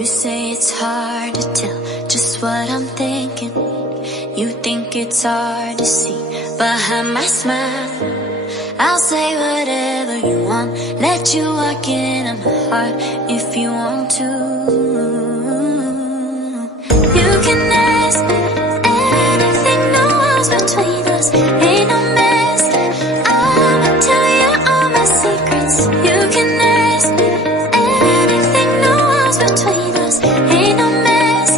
You say it's hard to tell just what I'm thinking. You think it's hard to see behind my smile. I'll say whatever you want, let you walk into my heart if you want to. You can ask me anything, no walls between us, ain't no mess. I'ma tell you all my secrets. You can ask me anything, no walls between us, ain't no mess.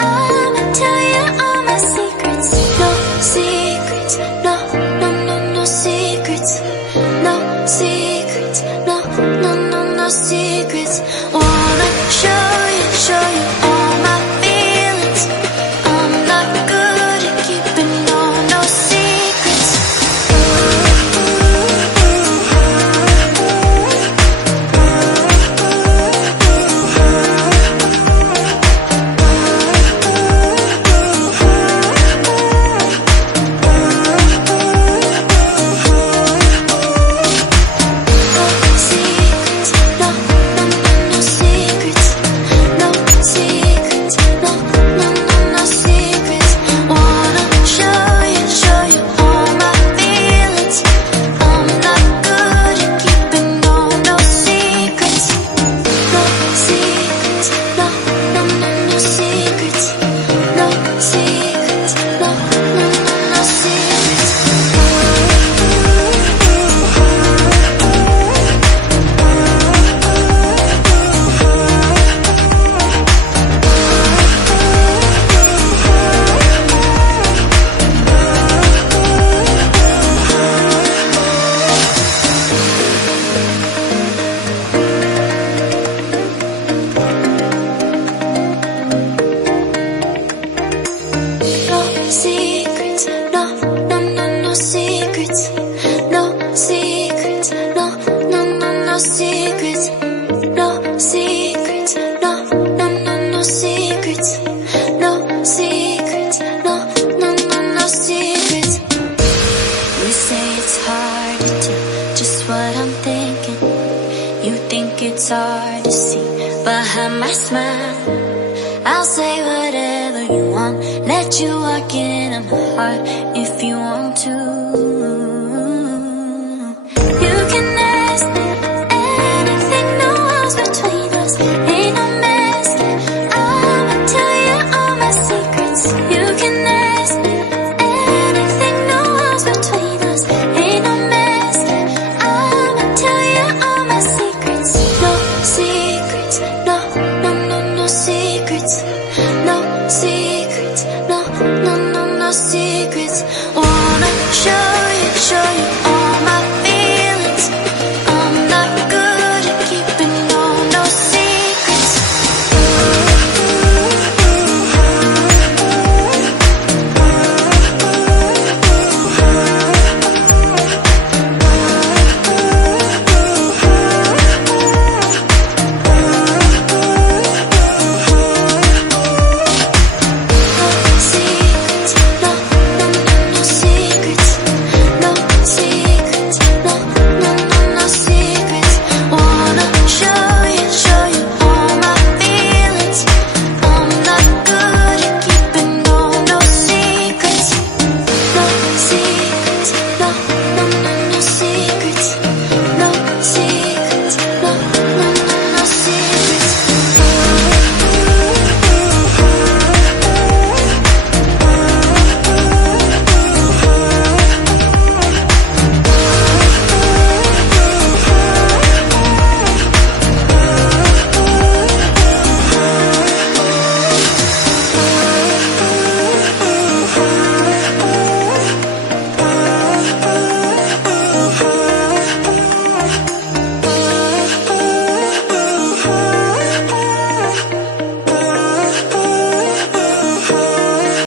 I'ma tell you all my secrets. No secrets, no, no, no, no secrets. No secrets, no, no, no, no secrets. Wanna show you all my feelings. I'm not good at keeping no secrets. Secrets, no, no, no, no secrets. No secrets, no, no, no, no secrets. No secrets, no, no, no, no secrets. No secrets, no, no, no, no secrets. You say it's hard to tell just what I'm thinking. You think it's hard to see behind my smile. I'll say whatever you want, let you walk into my heart if you want to.